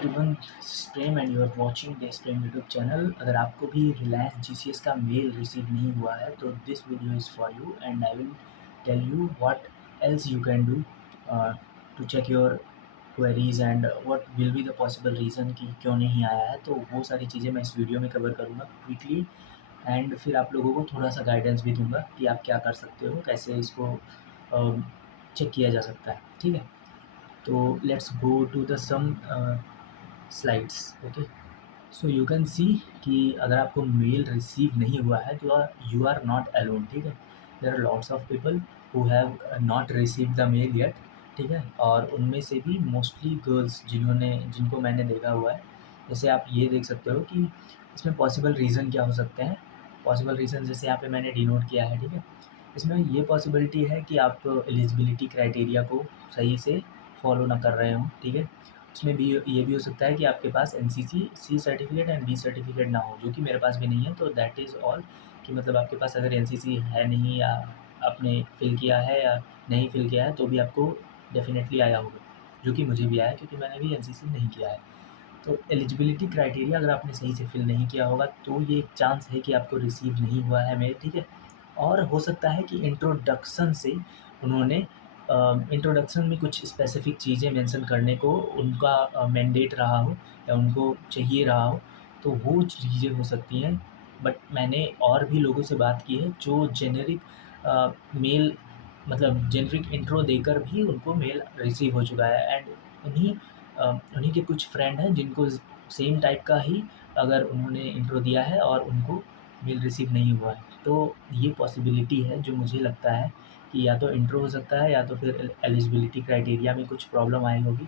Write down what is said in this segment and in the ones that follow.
Everyone, this is Prem and you are watching this Prem YouTube channel. अगर आपको भी Reliance GCS का मेल रिसीव नहीं हुआ है तो this video is for you and I will tell you what else you can do to check your queries and what will be the possible reason कि क्यों नहीं आया है। तो वो सारी चीज़ें मैं इस वीडियो में कवर करूँगा क्विकली एंड फिर आप लोगों को थोड़ा सा गाइडेंस भी दूंगा कि आप क्या कर सकते हो, कैसे इसको चेक किया जा सकता है। ठीक है, तो let's go to the some slides. Okay, so you can see कि अगर आपको मेल रिसीव नहीं हुआ है तो यू आर नॉट अलोन। ठीक है, there are lots of people who have not receive the mail yet. ठीक है, और उनमें से भी मोस्टली गर्ल्स जिनको मैंने देखा हुआ है। जैसे आप ये देख सकते हो कि इसमें पॉसिबल रीज़न क्या हो सकते हैं। पॉसिबल रीज़न जैसे यहाँ पे मैंने डिनोट किया है। ठीक है, इसमें ये पॉसिबिलिटी है कि आप एलिजिबिलिटी क्राइटेरिया को सही से फॉलो ना कर रहे हों। ठीक है, उसमें भी ये भी हो सकता है कि आपके पास NCC C certificate and B certificate ना हो, जो कि मेरे पास भी नहीं है। तो दैट इज़ ऑल कि मतलब आपके पास अगर एनसीसी है नहीं, या आपने फ़िल किया है या नहीं फ़िल किया है, तो भी आपको डेफ़िनेटली आया होगा, जो कि मुझे भी आया है क्योंकि मैंने भी एनसीसी नहीं किया है। तो एलिजिबिलिटी क्राइटेरिया अगर आपने सही से फ़िल नहीं किया होगा तो ये एक चांस है कि आपको रिसीव नहीं हुआ है मेल। ठीक है, और हो सकता है कि इंट्रोडक्शन से उन्होंने इंट्रोडक्शन में कुछ स्पेसिफ़िक चीज़ें मेंशन करने को उनका मैंडेट रहा हो या उनको चाहिए रहा हो, तो वो चीज़ें हो सकती हैं। बट मैंने और भी लोगों से बात की है जो जेनेरिक मेल मतलब जेनेरिक इंट्रो देकर भी उनको मेल रिसीव हो चुका है एंड उन्हीं उन्हीं के कुछ फ्रेंड हैं जिनको सेम टाइप का ही अगर उन्होंने इंट्रो दिया है और उनको मेल रिसीव नहीं हुआ है। तो ये पॉसिबिलिटी है जो मुझे लगता है कि या तो इंट्रो हो सकता है या तो फिर एलिजिबिलिटी क्राइटेरिया में कुछ प्रॉब्लम आई होगी,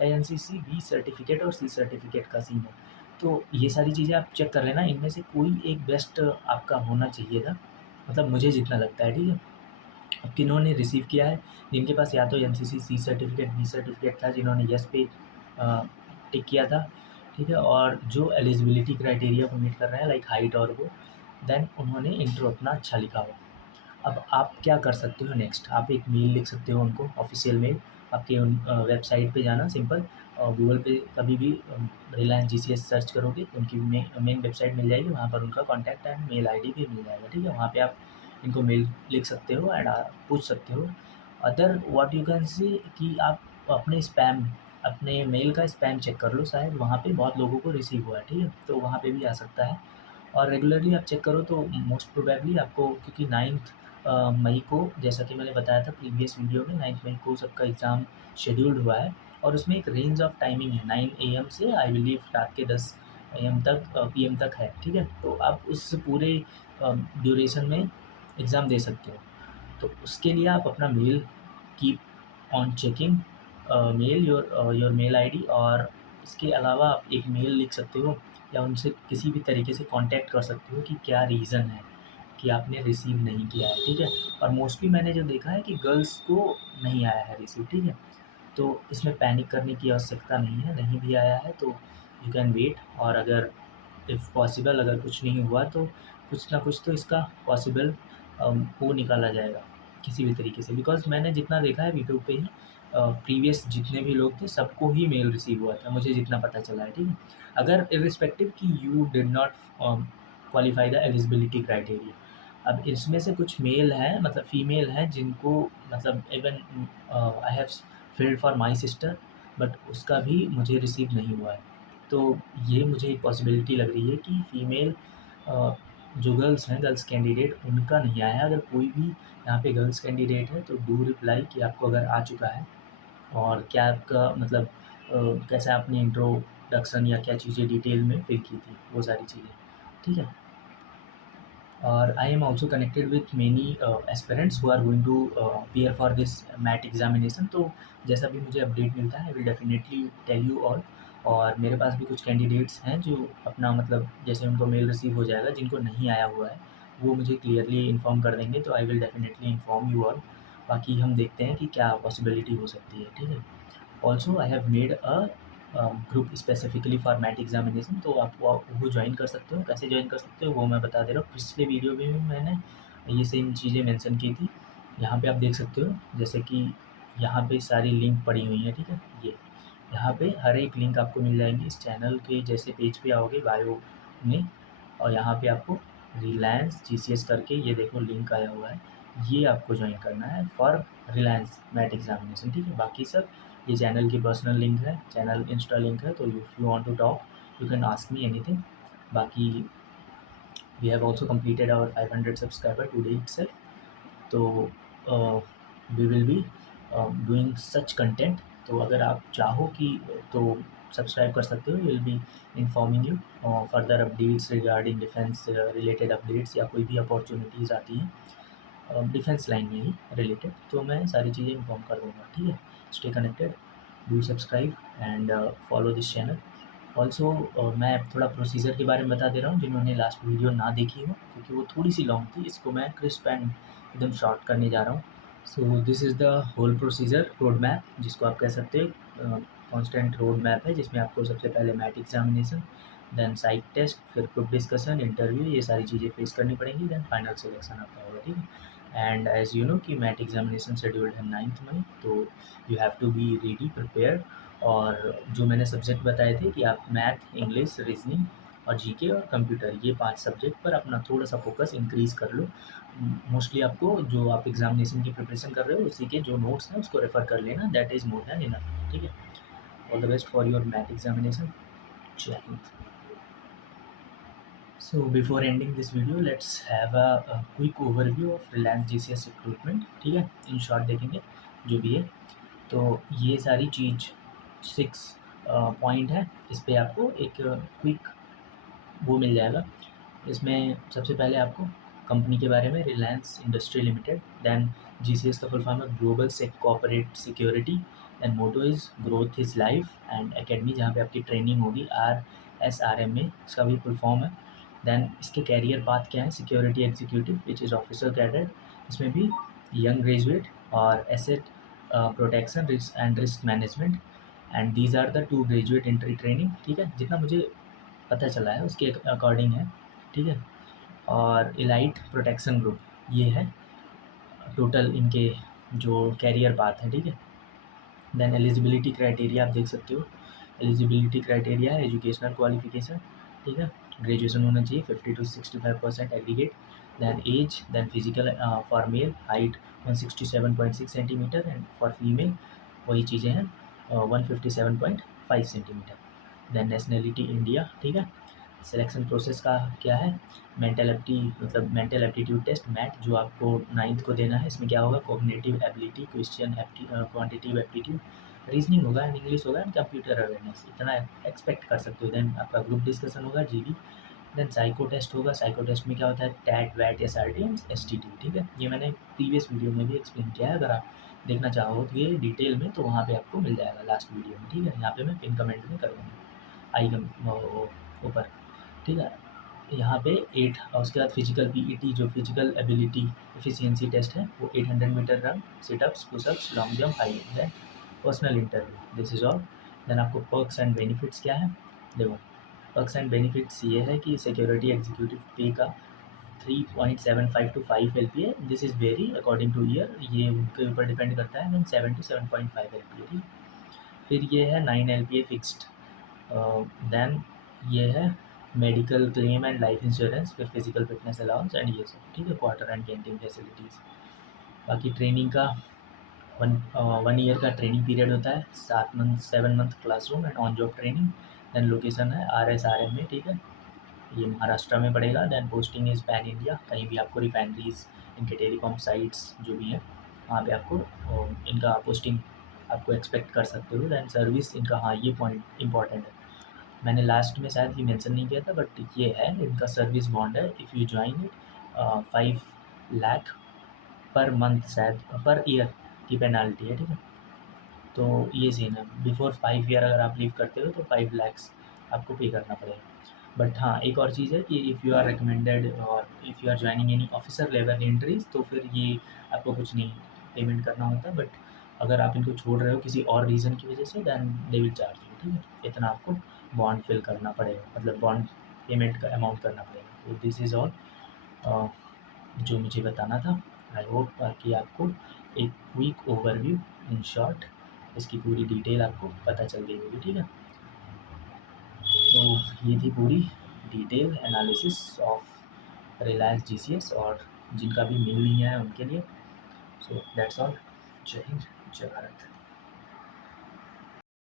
या एनसीसी बी सर्टिफिकेट और सी सर्टिफिकेट का सीन है। तो ये सारी चीज़ें आप चेक कर लेना, इनमें से कोई एक बेस्ट आपका होना चाहिए था, मतलब मुझे जितना लगता है। ठीक है, अब किन्होंने रिसीव किया है, जिनके पास या तो NCC C certificate B certificate था, जिन्होंने येस पे टिक किया था। ठीक है, और जो एलिजिबिलिटी क्राइटेरिया को मीट कर रहे हैं लाइक हाइट और वो, देन उन्होंने इंट्रो अपना अच्छा लिखा हो। अब आप क्या कर सकते हो नेक्स्ट, आप एक मेल लिख सकते हो उनको, ऑफ़िशियल मेल। आपके उन वेबसाइट पे जाना सिंपल, गूगल पे कभी भी रिलायंस जीसीएस सर्च करोगे, उनकी मेन वेबसाइट मिल जाएगी, वहाँ पर उनका कॉन्टैक्ट एंड मेल आईडी भी मिल जाएगा। ठीक है, वहाँ पे आप इनको मेल लिख सकते हो एंड पूछ सकते हो। Other what you can say कि आप अपने मेल का स्पैम चेक कर लो, शायद वहाँ पे बहुत लोगों को रिसीव हुआ है। ठीक है, तो वहाँ पे भी आ सकता है। और रेगुलरली आप चेक करो तो मोस्ट प्रोबेबली आपको, क्योंकि 9th मई को, जैसा कि मैंने बताया था प्रीवियस वीडियो में, 9th मई को सबका एग्ज़ाम शेड्यूल्ड हुआ है और उसमें एक रेंज ऑफ टाइमिंग है 9 एएम से आई बिलीव रात के 10 एएम तक, पीएम तक है। ठीक है, तो आप उस पूरे ड्यूरेशन में एग्ज़ाम दे सकते हो। तो उसके लिए आप अपना mail keep on checking mail your mail ID, और इसके अलावा आप एक मेल लिख सकते हो या उनसे किसी भी तरीके से कांटेक्ट कर सकते हो कि क्या रीज़न है कि आपने रिसीव नहीं किया है। ठीक है, और मोस्टली मैंने जो देखा है कि गर्ल्स को नहीं आया है रिसीव। ठीक है, तो इसमें पैनिक करने की आवश्यकता नहीं है, नहीं भी आया है तो यू कैन वेट, और अगर इफ़ पॉसिबल अगर कुछ नहीं हुआ तो कुछ ना कुछ तो इसका पॉसिबल वो निकाला जाएगा किसी भी तरीके से। बिकॉज़ मैंने जितना देखा है यूट्यूब पे ही, प्रीवियस जितने भी लोग थे सबको ही मेल रिसीव हुआ था, मुझे जितना पता चला है। ठीक है, अगर इर्रिस्पेक्टिव कि you did not qualify the eligibility criteria. अब इसमें से कुछ मेल हैं, मतलब फीमेल हैं, जिनको मतलब even I have field for my sister, but उसका भी मुझे रिसीव नहीं हुआ है। तो ये मुझे एक पॉसिबिलिटी लग रही है कि फीमेल जो गर्ल्स हैं, गर्ल्स कैंडिडेट, उनका नहीं आया है। अगर कोई भी यहाँ पे गर्ल्स कैंडिडेट है तो डू रिप्लाई कि आपको अगर आ चुका है और क्या आपका मतलब कैसा आपने इंट्रोडक्शन या क्या चीज़ें डिटेल में फ़िल की थी, वो सारी चीज़ें। ठीक है, और I am also connected with many aspirants who are going to appear for this MAT examination. तो जैसा भी मुझे अपडेट मिलता है I will definitely tell you all. और मेरे पास भी कुछ कैंडिडेट्स हैं जो अपना मतलब जैसे उनको मेल रिसीव हो जाएगा, जिनको नहीं आया हुआ है वो मुझे क्लियरली इन्फॉर्म कर देंगे, तो आई will definitely inform you all. बाकी हम देखते हैं कि क्या पॉसिबिलिटी हो सकती है। ठीक है, also I have made a group specifically for MAT examination, तो आप वो ज्वाइन कर सकते हो। कैसे ज्वाइन कर सकते हो वो मैं बता दे रहा हूँ, पिछले वीडियो में भी मैंने ये सेम चीज़ें मेंशन की थी। यहाँ पे आप देख सकते हो, जैसे कि यहाँ पे सारी लिंक पड़ी हुई हैं। ठीक है, ये यहाँ पे हर एक लिंक आपको मिल जाएंगी इस चैनल के। जैसे पेज पे आओगे बायो में, और यहाँ पे आपको रिलायंस जीसीएस करके ये देखो लिंक आया हुआ है, ये आपको ज्वाइन करना है फॉर रिलायंस मैट एग्जामिनेशन, ठीक है। बाकी सब ये चैनल की पर्सनल लिंक है, चैनल इंस्टा लिंक है, तो if you want to talk you can ask me anything. बाकी we have also completed our 500 subscriber today itself, तो we will be doing such content. तो अगर आप चाहो कि तो सब्सक्राइब कर सकते हो, will be informing you further updates regarding defence related updates, या कोई भी अपॉर्चुनिटीज़ आती हैं डिफेंस लाइन में ही रिलेटेड, तो मैं सारी चीज़ें इन्फॉर्म कर दूँगा, ठीक है। Stay connected, do subscribe and follow this channel. Also मैं थोड़ा प्रोसीजर के बारे में बता दे रहा हूँ जिन्होंने लास्ट वीडियो ना देखी हो, क्योंकि वो थोड़ी सी लॉन्ग थी, इसको मैं क्रिस्प एंड एकदम शॉर्ट करने जा रहा हूँ। So this is the whole procedure, road map जिसको आप कह सकते हो, कॉन्स्टेंट रोड मैप है, जिसमें आपको सबसे पहले MAT examination, then sight test, फिर ग्रुप डिस्कशन, इंटरव्यू, ये सारी चीज़ें फेस करनी पड़ेंगी, देन फाइनल सिलेक्शन आपका होगा, ठीक है। एंड एज यू नो कि मैट एग्जामिनेशन शेड्यूल्ड है 9 मई, तो you have to be ready prepare. और जो मैंने सब्जेक्ट बताए थे कि आप मैथ, इंग्लिश, रीजनिंग और जीके और कंप्यूटर, ये 5 सब्जेक्ट पर अपना थोड़ा-सा फोकस इंक्रीज़ कर लो। मोस्टली आपको जो आप एग्ज़ामिनेशन की प्रिपरेशन कर रहे हो उसी के जो नोट्स हैं उसको रेफ़र कर लेना, that is more than enough, ठीक है। All the best for your math examination. जय Hind. So before ending this video, let's have a quick overview of Reliance GCS recruitment, ठीक है। इन शॉर्ट देखेंगे जो भी है, तो ये सारी चीज़ 6 पॉइंट है, इस पे आपको एक क्विक वो मिल जाएगा। इसमें सबसे पहले आपको कंपनी के बारे में, Reliance industry limited, then GCS का फुल फॉर्म है global corporate security, and motto is growth is life, and academy जहाँ पे आपकी ट्रेनिंग होगी RSRM में, इसका भी फुल फॉर्म है। देन इसके कैरियर पाथ क्या है, security executive which is officer cadet, इसमें भी यंग ग्रेजुएट, और asset protection risk and risk management, and these are the 2 graduate entry training, ठीक है। जितना मुझे पता चला है उसके अकॉर्डिंग है, ठीक है। और एलाइट प्रोटेक्शन ग्रुप, ये है टोटल इनके जो कैरियर पाथ है, ठीक है। देन एलिजिबिलिटी क्राइटेरिया आप देख सकते हो, एलिजिबिलिटी क्राइटेरिया है एजुकेशनल क्वालिफिकेशन, ठीक है। ग्रेजुएशन होना चाहिए 50 to 65% aggregate, then age, then physical for male height 167.6 centimetre, and for female वही चीज़ें हैं 157.5 सेंटीमीटर। देन नेशनलिटी इंडिया, ठीक है। सिलेक्शन प्रोसेस का क्या है, मेंटल एप्टीट्यूड टेस्ट मैट जो आपको 9th को देना है, इसमें क्या होगा, cognitive ability, question quantitative aptitude, reasoning होगा, एंड इंग्लिश होगा, एंड कंप्यूटर अवेयरनेस, इतना एक्सपेक्ट कर सकते हो। देन आपका ग्रुप डिस्कशन होगा, जीडी, देन साइको टेस्ट होगा। साइको टेस्ट में क्या होता है, टैट वैट SRT एंड STT, ठीक है। ये मैंने प्रीवियस वीडियो में भी एक्सप्लेन किया है, अगर आप देखना चाहो तो ये डिटेल में, तो वहाँ पे आपको मिल जाएगा लास्ट वीडियो में, ठीक है। यहाँ पे मैं पिन कमेंट में कर दूँगा आई ऊपर, ठीक है। यहाँ पे 8, और उसके बाद फिजिकल PET जो फिजिकल एबिलिटी एफिशिएंसी टेस्ट है, वो 800 metre run, situps, pushups, long jump, high jump, then personal interview, this is all. Then आपको पर्क्स एंड बेनिफिट्स क्या है, देखो पर्क्स एंड बेनिफिट्स ये है कि सिक्योरिटी एग्जीक्यूटिव पे का 3.75 to 5 LPA, this is very according two year, ये उनके ऊपर डिपेंड करता है, देन 7 to 7.5 LPA, ठीक। फिर ये है 9 LPA फिक्स्ड, देन ये है medical claim and life insurance, फिर फिजिकल फिटनेस अलाउंस, एंड ये सब, ठीक है। Quarter and canteen facilities. बाकी ट्रेनिंग का 1 ईयर का ट्रेनिंग पीरियड होता है, 7 month classroom and on job training. Then location है RSRM में, ठीक है, ये महाराष्ट्र में पड़ेगा। Then posting is pan India, कहीं भी आपको रिफाइनरीज, इनके टेलीकॉम साइट्स जो भी हैं वहाँ पे आपको इनका पोस्टिंग आपको एक्सपेक्ट कर सकते हो। देन सर्विस इनका, हाँ ये पॉइंट इंपॉर्टेंट है, मैंने लास्ट में शायद ये मेंशन नहीं किया था, बट ये है इनका सर्विस बॉन्ड है, if you join it 5 lakh per month, शायद पर ईयर की पेनाल्टी है, ठीक है। तो ये सीन है, बिफोर 5 ईयर अगर आप लीव करते हो तो 5 लैक्स आपको पे करना पड़ेगा। बट हाँ एक और चीज़ है कि इफ़ यू आर रिकमेंडेड और if you are joining any officer level entries, तो फिर ये आपको कुछ नहीं पेमेंट करना होता। बट अगर आप इनको छोड़ रहे हो किसी और रीज़न की वजह से, than they will charge you, ठीक है। इतना आपको बॉन्ड फिल करना पड़ेगा, मतलब बॉन्ड पेमेंट का अमाउंट करना पड़ेगा। तो दिस इज़ ऑल जो मुझे बताना था। आई होप कि आपको एक क्विक ओवरव्यू इन शॉर्ट इसकी पूरी डिटेल आपको पता चल गई होगी, ठीक है। तो ये थी पूरी detail analysis of Reliance GCS, और जिनका भी मेल नहीं आया उनके लिए। So that's all. जय हिंद, जय भारत।